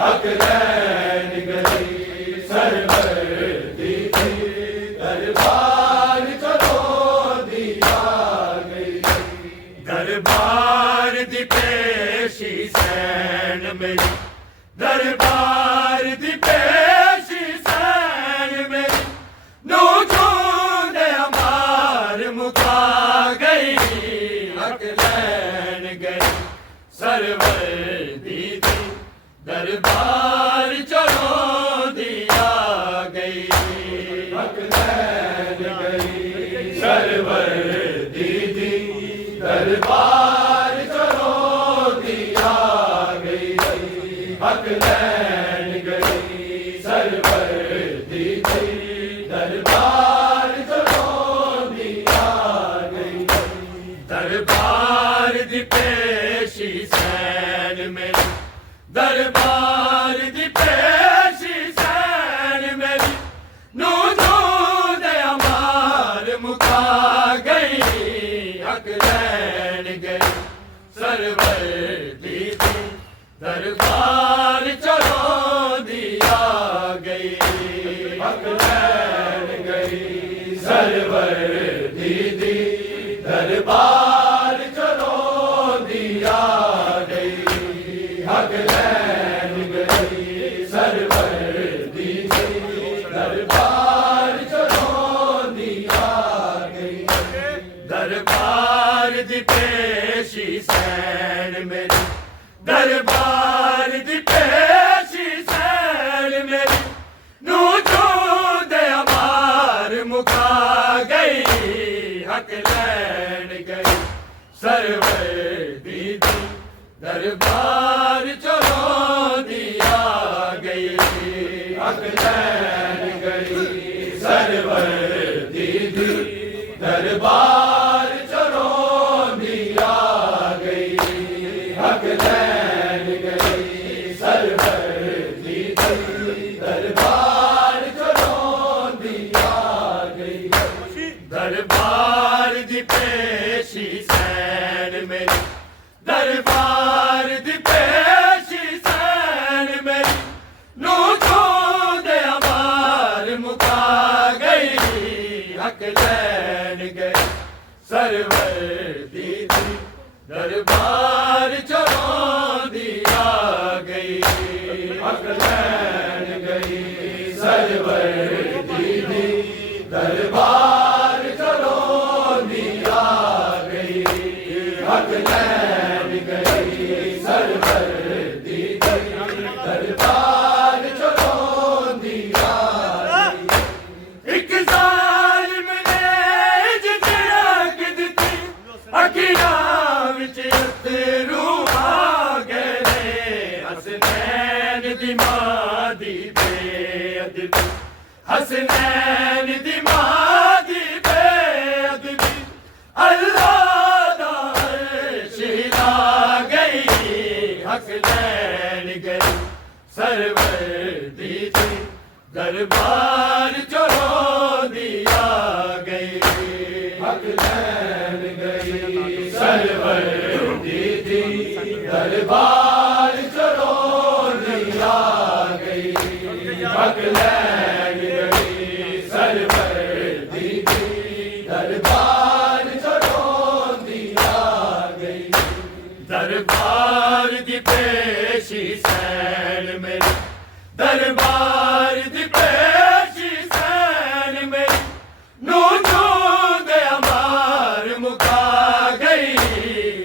हक लैन गई सरवर दी थी दरबार चलो दिया गई दरबार दी पेशी सैन मेरी दरबार दी पेशी सैन मेरी नू चूंदे अमार मुका गई हक लैन गई सरवर दी थी दरबार चलो दिया गई हक लैन गई सरवर दी थी दरबार चलो दिया गई हक लैन गई सरवर दी थी दरबार चलो दिया गई दरबार दी पेशी सैन मेरी दरबार दी पेशी सैन मेरी नू दूध अमार मुका गई हक लैन गई सरवर दी थी दरबार चलो दिया गई हक लैन गई सरवर दी थी दरबार चलो दिया गई हक लैन गई सरवर दी थी दरबार चलो दिया गई दरबार दी पेशी सैन मेरी दरबार दी पेशी सैन मेरी नू दूध अमार मुका गई हक लैन गई सरवर दी थी दरबार चलो दिया गई हक लैन गई सरवर दी थी दरबार चलो दिया गई हक लैन गई सरवर दी थी दरबार चलो दिया गई दरबार दी पेशी सैन मेरी दरबार दी पेशी सैन मेरी नू दूध अमार मुका गई हक लैन गई सरवर दी थी दरबार चलो दिया गई हक लैन गई सरवर दी थी दरबार चलो दिया गई हक लैन गई सरवर दी थी दरबार चलो दिया एक जालिम ने जिद रख दिती अखियां विच अथरू आ गए हसनैन दी मां दी बेअदबी हसनैन दी मां दी बेअदबी अल्लाह दा अर्श हिला गई हक लैन गई सरवर दी थी दरबार चलो दिया गई हक लैन गई सरवर दी थी दरबार चलो दिया गई हक लैन गई सरवर दी थी दरबार चलो दिया गई दरबार दी पेशी सैन मेरी दरबार दी पेशी सैन मेरी नू दूध अमार मुका गई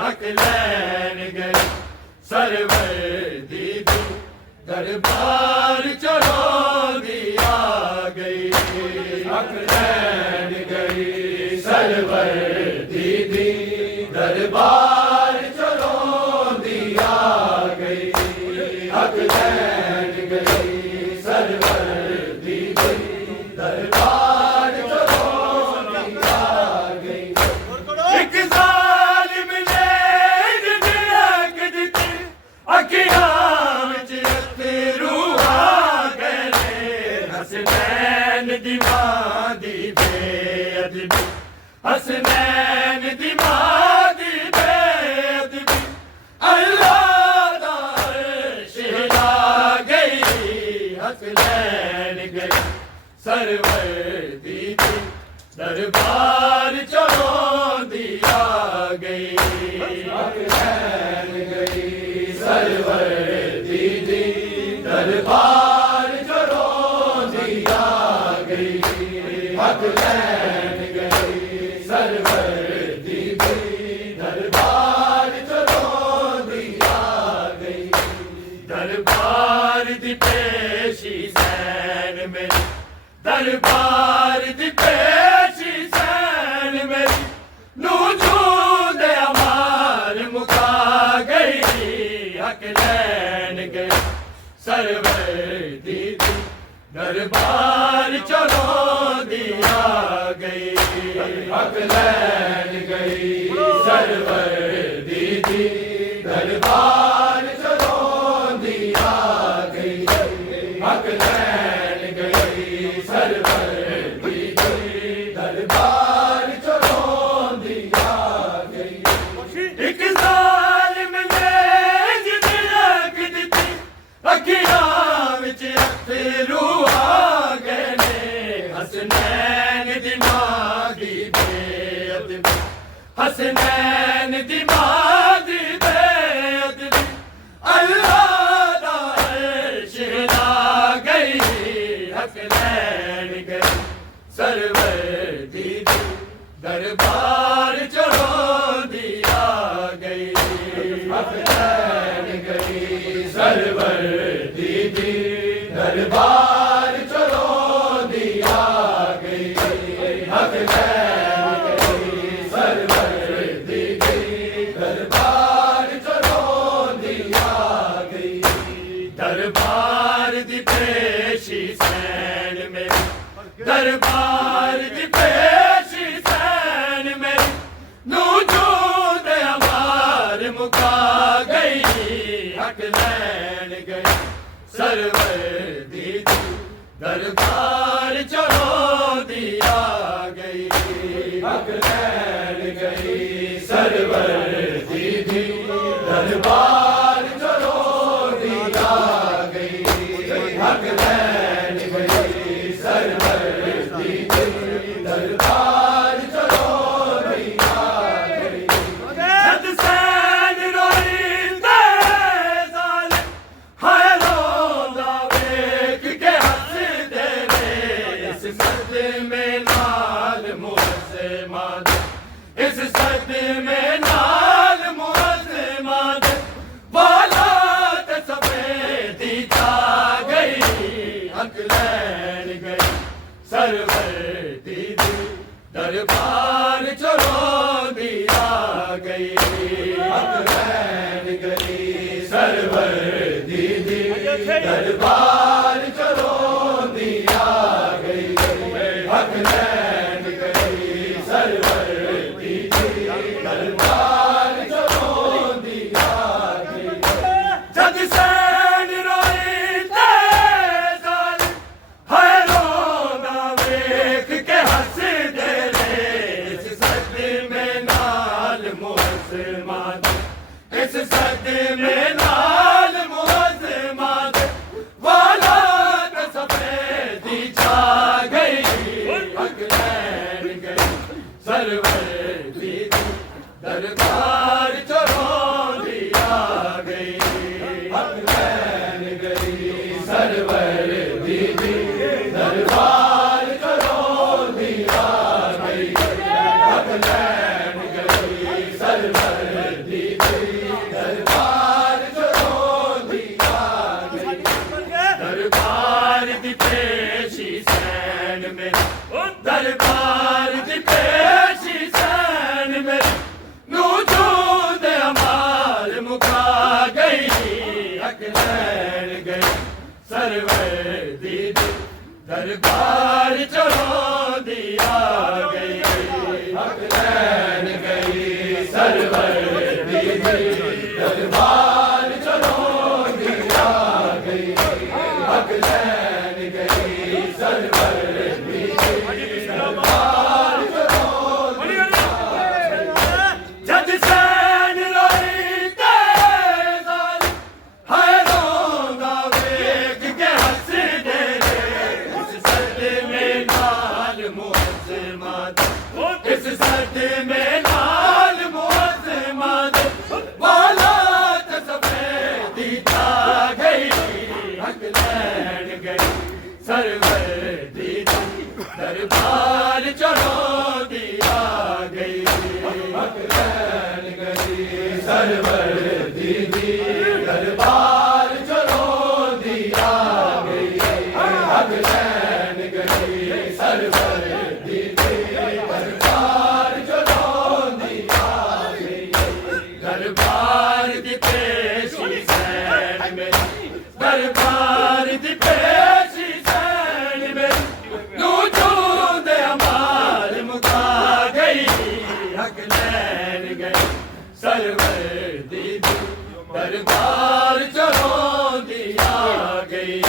हक लैन गई सरवर दी थी दरबार चलो दिया गई हक लैन गई सरवर दी थी दरबार चलो दिया गई हक लैन गई सरवर दी थी दरबार चलो दिया गई एक जालिम ने जिद रख दिती अखियां विच अथरू आ गए हसनैन दी मां दी बेअदबी हसनैन दी मां दी बेअदबी अल्लाह दा अर्श हिला हक लैन गई सरवर दीदी दरबार चलो दिया गई हक लैन गई सरवर दीदी दरबार चलो दिया गई हक लैन गई सरवर दीदी दरबार चलो दिया गई दरबार दी पेशी सैन मेरी दरबार दी पेशी सैन मेरी नू जूद अमार मुका गई हक लैन गई सरवर दीदी दरबार चलो दिया गई हक लैन गई सरवर दीदी दरबार चलो दिया गई हक लैन गई सरवर दीदी दरबार चलो दिया गई एक जालिम ने जिद रख दिती अखियां विच अथरू आ गए ने हसनैन दी मां दी बेअदबी हसनैन दी मां दी बेअदबी अल्लाह दा अर्श हिला गई हक लैन गई सरवर दीदी दरबार चलो दिया गई हक लैन गई सरवर दीदी दरबार चलो दिया गई हक लैन गई सरवर दीदी दरबार चलो दिया गई दरबार दी पेशी सैन मेरी दरबार दी पेशी सैन मेरी नू जूद अमार मुका गई हक लैन गई सरवर दीदी दरबार चलो दिया गई हक लैन गई सरवर दीदी दरबार चलो दिया गई हक लैन गई सरवर दीदी दरबार चलो दिया गई जद सैन रोई ते जालिम हाय रोंदा वेख के हंसदे ने इस सदमे नाल मुअज़्ज़िमां दे इस सदमे नाल मुअज़्ज़िमां दे वाला ते सफेदी छा गई हक लैन गई सरवर दीदी दरबार चलो दिया गई हक लैन गई सरवर दीदी दरबार चलो दिया गई हक लैन गई सरवर दीदी दरबार चलो दिया गई जद सैन रोई ते जालिम हाय रोंदा वेख के हंसदे ने इस सदमे नाल मुअज़्ज़िमां दे इस सदमे नाल मुअज़्ज़िमां दे वाला ते सफेदी छा गई हक लैन गई सरवर दीदी दरबार चलो दिया गई हक लैन गई सरवर दीदी दरबार चलो दिया गई हक लैन गई सरवर दीदी दरबार चलो दिया गई दरबार दी पेशी सैन मेरी दरबार दी पेशी सैन मेरी नू जूद अमार मुका गई हक लैन गई सरवर दीदी दरबार चलो दिया गई हक लैन गई सरवर दीदी दरबार चलो दिया गई हक लैन गई सरवर दीदी दरबार चलो जद सैन रोई ते जालिम हाय रोंदा वेख के हंसदे मद में नाल मुअज़्ज़मा दे वाला सफ़ेदी छा गई हक लैन गई सरवर दी दरबार चढ़ो दिया गई हक लैन गई सरवर दी दरबार चलो दिया गई हक लैन गई सरवर दी दरबार चलो दिया गई दरबार दी पेशी सैन में दरबार दी पेशी सैन में नू चूंदे अमाल मुका गई हक लैन गई सरवर दी दरबार चलो दिया गई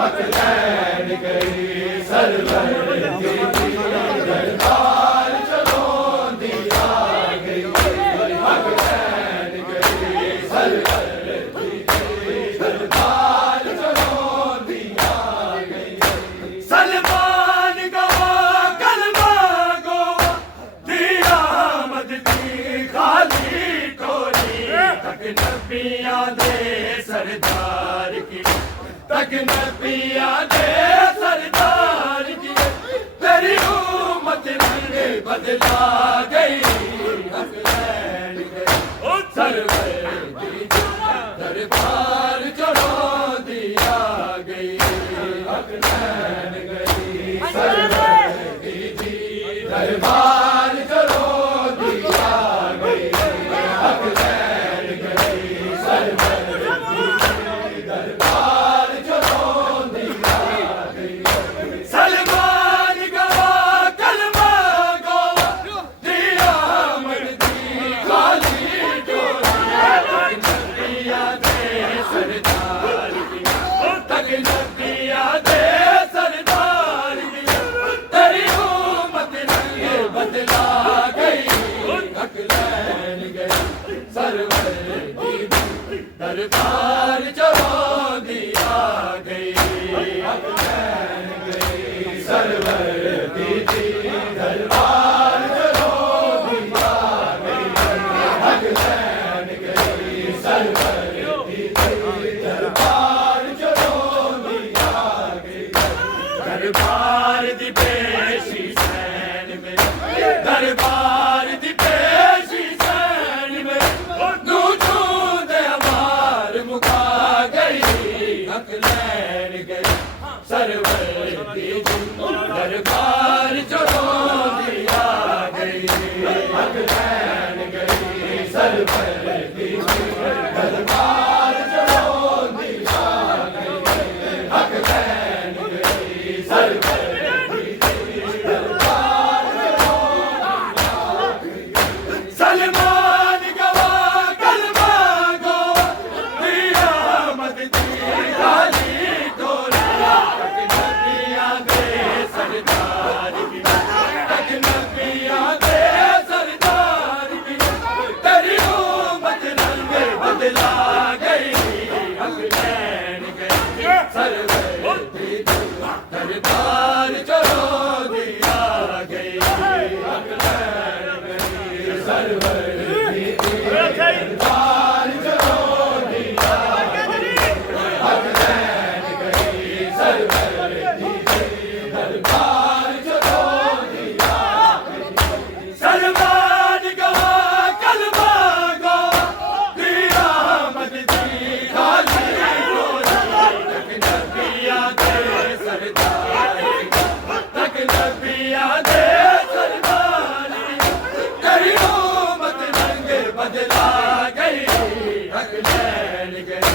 हक लैन गई सरवर दी दरबार चलो दिया गई हक लैन गई सरवर दी दरबार चलो दिया गई सलमान गवा कलमा गो दिया मद दी खाली टोली तक नबिया दे सरदार की तक नबिया दे सरदार की तेरी उम्मत ने बदला गई हक लैन गई सरवर दी दरबार चढ़ो दिया गई हक लैन गई सरवर दी दरबार चलो दिया गई हक लैन गई सरवर दी दरबार चलो दिया गई सलमान गवा कलमा गो दिया मद दी खाली टोली तक नबिया दे सरदार की तेरी उम्मत ने बदला गई हक लैन गई सरवर दी दरबार चलो दिया गई हक लैन गई सरवर दी दरबार चलो दिया गई हक लैन गई सरवर दी दरबार चलो दिया गई दरबार दी पेशी सैन में दरबार दी पेशी सैन में नू चूंदे अमार मुका गई हक लैन गई सरवर दी दरबार चढ़ो दिया गई हक लैन गई सरवर दी दरबार चलो दिया गई हक लैन गई सरवर दी दरबार चलो सलमान गवा कलमा गो दिया मद दी खाली टोली तक नबिया दे सरदार की तक नबिया दे सरदार की तेरी उम्मत रंग बदला गई हक लैन गई सरवर दी दरबार चलो दिया गई हक लैन गई सरवर दी दरबार चलो दिया गई हक लैन गई सरवर दी दरबार चलो दिया सलमान गवा कलमा गो दिया मद दी खाली टोली तक नबिया दे सरदार तक नबिया दे सरदार तेरी उम्मत रंग बदला गई हक लैन गई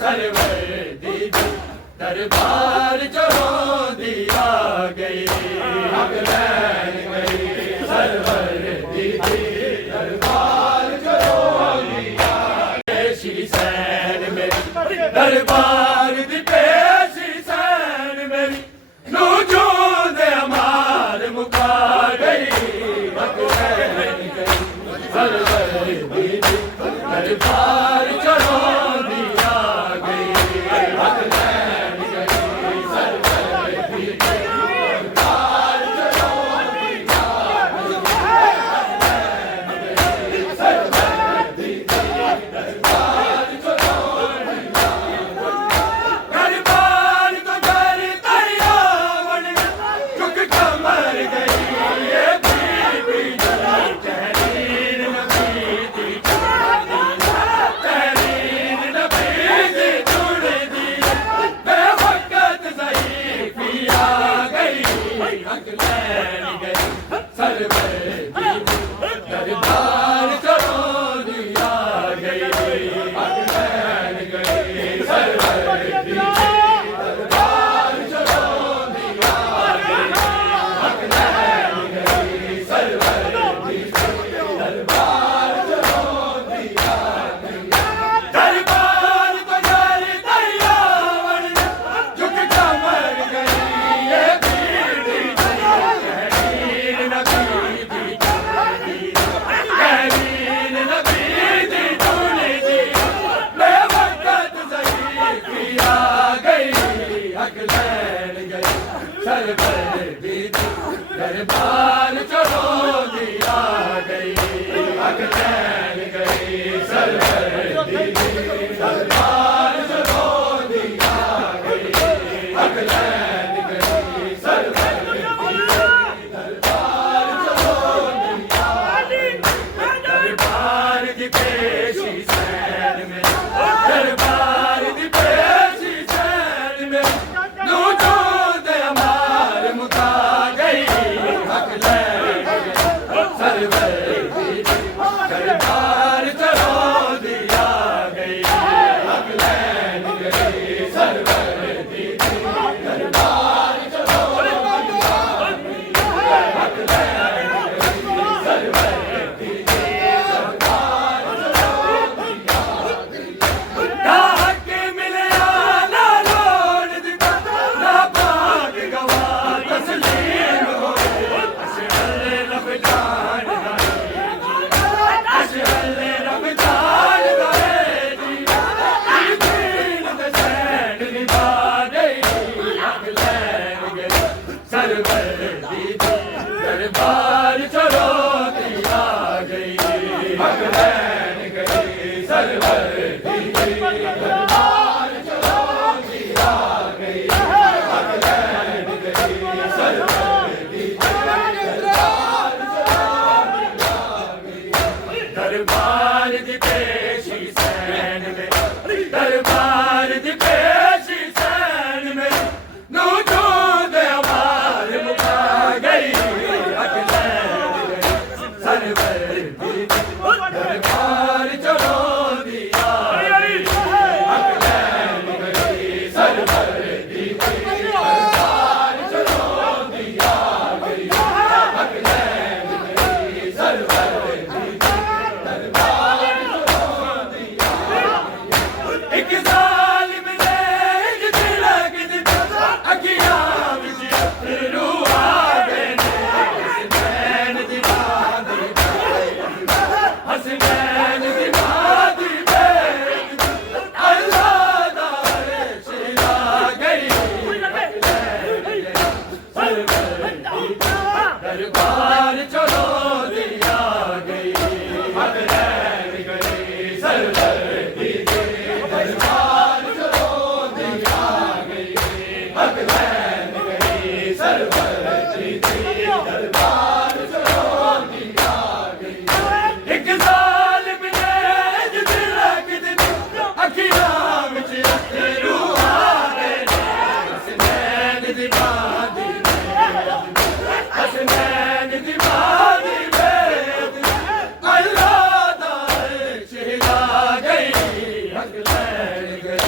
सरवर दी दरबार चढ़ो दिया गई हक लैन गई सरवर दी दरबार चलो दिया पेशी सैन मेरी दरबार दी पेशी सैन मेरी नू चूंदे अमार मुका गई हक लैन गई सरवर दी दरबार चढ़ो दिया गई हक लैन गई सरवर दी दरबार चलो दिया गई आ गई हक लैन गई सरवर दी दरबार चलो दी आ गई हक लैन गई सरवर दी दरबार चलो दी आ गई हक लैन गई सरवर दी दरबार चलो दी आ गई दरबार दी पेशी सैन में दरबार दी पेशी सैन में नू जो दे अमार मुका गई हक लैन गई सरवर दी दरबार चलो दी आ गई हक लैन गई सरवर दी दरबार चलो दी आ गई हक लैन गई सरवर दी दरबार चलो दी आ गई हक मिलया ना लोड़ दिता ना पाक गवा तस्लीम होए अशहल रब जान अशहल रब जान गए जी दीन दे सैन निभा गई हक लैन गई सरवर दी दरबार चलो दी आ गई हक लैन गई सरवर दी दरबार चलो दी आ गई हक लैन गई सरवर दी दरबार चलो दी आ गई दरबार दी पेशी सैन में दरबार दी पेशी सैन में नू जो दे अमार मुका गई हक लैन गई सरवर दी दरबार चलो दी आ गई हक लैन गई सरवर दी दरबार चलो दी आ गई हक लैन गई सरवर दी दरबार चलो दी आ गई एक जालिम ने एक तिलक दिता अखियां विच अथरू आ गए ने हसनैन दी मां दी हसनैन दी मां दी बेट अल्लाह दा अर्श आ गई हक लैन गई सरवर दी दरबार चलो दी आ गई हक लैन गई सरवर दी दरबार चलो दी आ गई हक लैन गई सरवर दी दरबार चलो दी आ गई एक जालिम ने तिलक दिता अखियां विच अथरू आ गए ने हसनैन दी मां दी हसनैन दी मां दी बेट अल्लाह दा अर्श आ गई हक लैन गई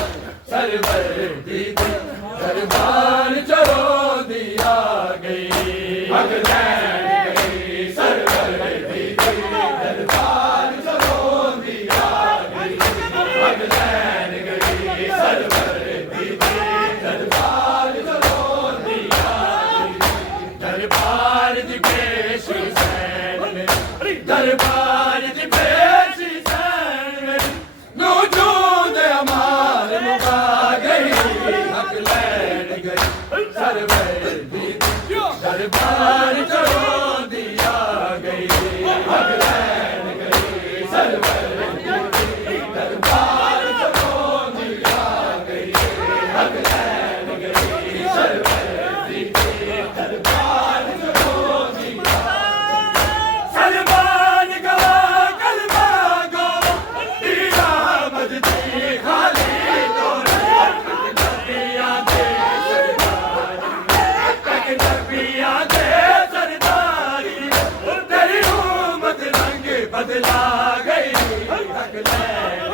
सरवर दी दरबार चलो दी आ गई हक लैन गई सरवर दी दरबार चलो दी आ गई हक लैन गई सरवर दी दरबार चलो दी आ गई दरबार दी पेशी सैन में दरबार दी पेशी सैन में नू जो दे अमार मुका गई हक लैन गई सरवर दी दरबार चलो दी आ गई हक लैन गई सरवर दी दरबार चलो दी आ गई हक लैन गई सरवर दी दरबार चलो दी आ गई सलमान गवा कलमा गो दीरा मजदी खाली तो नबियां दे सरदारी तेरी उम्मत रंग बदला गई हक लैन